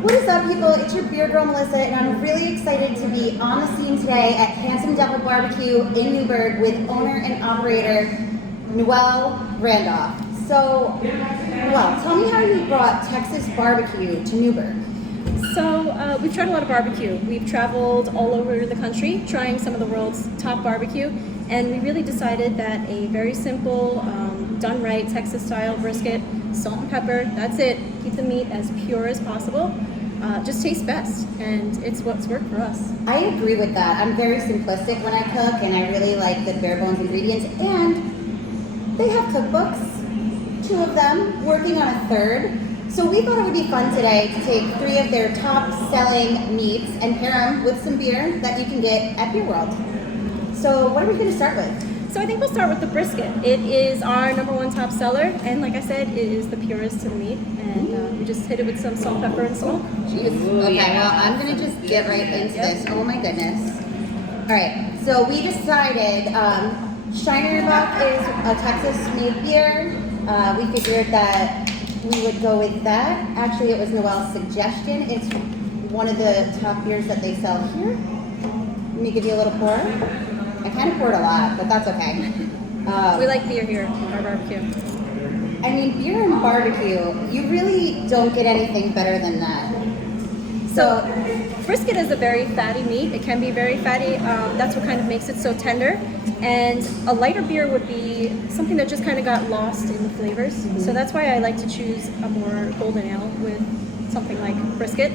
What is up, people? It's your beer girl, Melissa, and I'm really excited to be on the scene today at Handsome Devil Barbecue in Newburgh with owner and operator Noelle Randolph. So, Noelle, tell me how you brought Texas barbecue to Newburgh. So we've tried a lot of barbecue. We've traveled all over the country trying some of the world's top barbecue, and we really decided that a very simple, done right Texas style brisket, salt and pepper, that's it. Keep the meat as pure as possible. Just tastes best, and it's what's worked for us. I agree with that. I'm very simplistic when I cook, and I really like the bare bones ingredients, and they have cookbooks, 2 of them, working on a 3rd. So we thought it would be fun today to take 3 of their top selling meats and pair them with some beer that you can get at Beer World. So what are we going to start with? So I think we'll start with the brisket. It is our #1 top seller, and like I said, it is the purest to the meat, and we just hit it with some salt, pepper, and smoke. Jeez. Okay, well, I'm going to just get right into this. Oh my goodness. All right, so we decided Shiner Buck is a Texas-made beer. We figured that we would go with that. Actually, it was Noelle's suggestion. It's one of the top beers that they sell here. Let me give you a little pour. I kind of poured a lot, but that's okay. We like beer here at our barbecue. I mean, beer and barbecue, you really don't get anything better than that. So brisket is a very fatty meat. It can be very fatty. That's what kind of makes it so tender. And a lighter beer would be something that just kind of got lost in the flavors. Mm-hmm. So that's why I like to choose a more golden ale with something like brisket.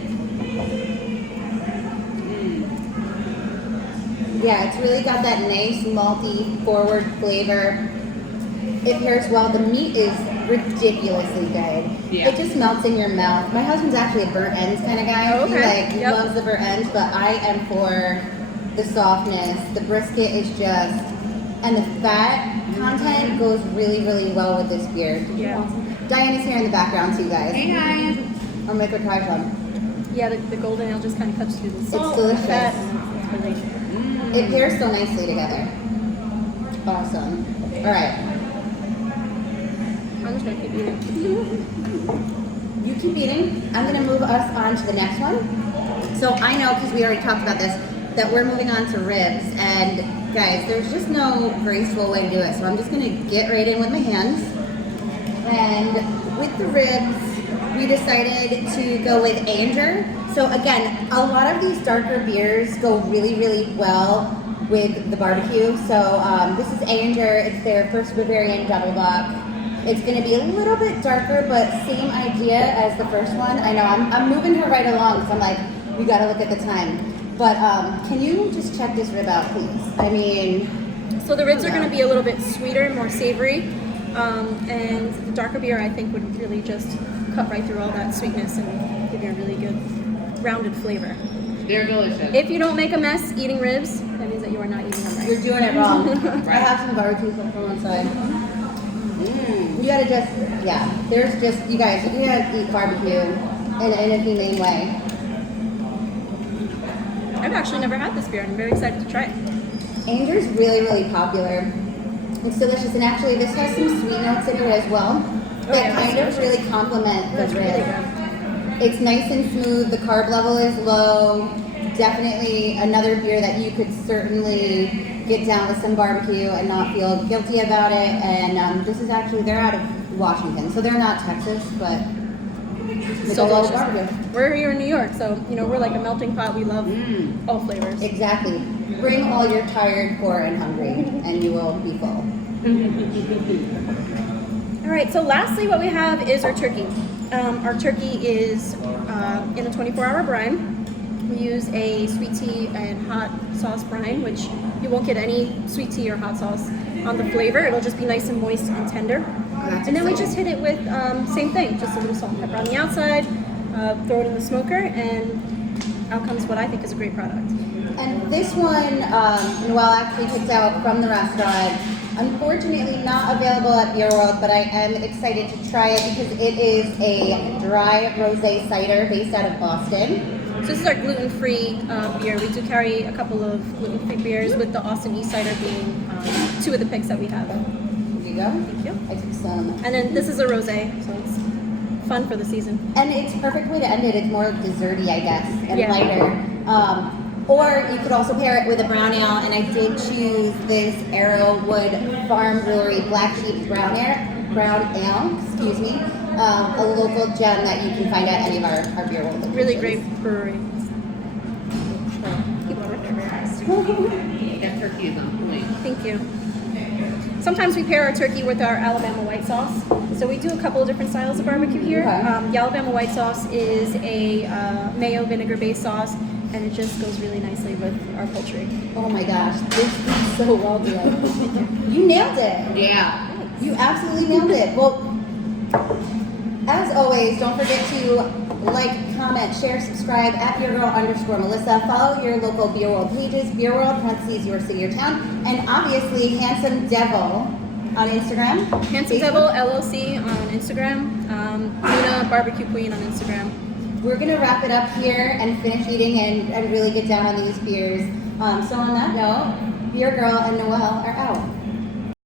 Yeah, it's really got that nice malty forward flavor. It pairs well. The meat is ridiculously good. Yeah. It just melts in your mouth. My husband's actually a burnt ends kind of guy. Oh, okay. He loves the burnt ends, but I am for the softness. The brisket is just, and the fat content goes really, really well with this beer. Yeah. Diana's here in the background too, guys. Hey guys. I'll make her try some. Yeah, the golden ale just kind of cuts through the salt. It's delicious. And fat, and it's really, It pairs so nicely together. Awesome. All right. I'm just gonna keep eating. You keep eating. I'm going to move us on to the next one. So I know, because we already talked about this, that we're moving on to ribs. And guys, there's just no graceful way to do it. So I'm just going to get right in with my hands. And with the ribs, we decided to go with Anger. So again, a lot of these darker beers go really, really well with the barbecue. So this is Anger. It's their first Bavarian double buck. It's going to be a little bit darker, but same idea as the first one. I know I'm moving her right along because I'm like, we got to look at the time. But can you just check this rib out, please? I mean, so the ribs are going to be a little bit sweeter, more savory, and the darker beer I think would really just cut right through all that sweetness and give you a really good rounded flavor. They're delicious. If you don't make a mess eating ribs, that means that you are not eating them right. you're doing it wrong. I have some barbecue sauce on one side. You gotta just, yeah, there's just, you guys, you gotta eat barbecue in a humane way. I've actually never had this beer and I'm very excited to try it. Anger's really, really popular. It's delicious, and actually this has some sweet notes in it as well that kind of really complement the That's rib. really good. It's nice and smooth, the carb level is low. Definitely another beer that you could certainly get down with some barbecue and not feel guilty about it. And this is actually, they're out of Washington, so they're not Texas, but it's So a lot delicious. of barbecue. We're here in New York, so we're like a melting pot. We love all flavors. Exactly. Bring all your tired, poor, and hungry, and you will be full. All right, so lastly what we have is our turkey. Our turkey is in a 24-hour brine. We use a sweet tea and hot sauce brine, which you won't get any sweet tea or hot sauce on the flavor. It'll just be nice and moist and tender. And then we just hit it with same thing, just a little salt and pepper on the outside, throw it in the smoker, and out comes what I think is a great product. And this one, Noelle actually picked out from the restaurant. Unfortunately not available at Beer World, but I am excited to try it because it is a dry rosé cider based out of Boston. So this is our gluten-free beer. We do carry a couple of gluten-free beers, with the Austin East Cider being 2 of the picks that we have. Here you go. Thank you. I took some. And then this is a rosé, so it's fun for the season. And it's a perfect way to end it. It's more desserty, I guess, and Yeah. lighter. Or you could also pair it with a brown ale, and I did choose this Arrowwood Farm Brewery Black Sheep Brown Ale, excuse me, a local gem that you can find at any of our beer world locations. Really great brewery. That turkey is on point. Thank you. Sometimes we pair our turkey with our Alabama white sauce. So we do a couple of different styles of barbecue here. Okay. The Alabama white sauce is a mayo vinegar based sauce, and it just goes really nicely with our poultry. Oh my gosh, this is so well done. You nailed it. Yeah. You absolutely nailed it. Well, as always, don't forget to like, comment, share, subscribe at BeerGirl_Melissa. Follow your local Beer World pages, Beer World, parentheses, your city or town, and obviously Handsome Devil on Instagram. Handsome Facebook. Devil LLC on Instagram. Luna Barbecue Queen on Instagram. We're gonna wrap it up here and finish eating and really get down on these beers. So on that note, Beer Girl and Noelle are out.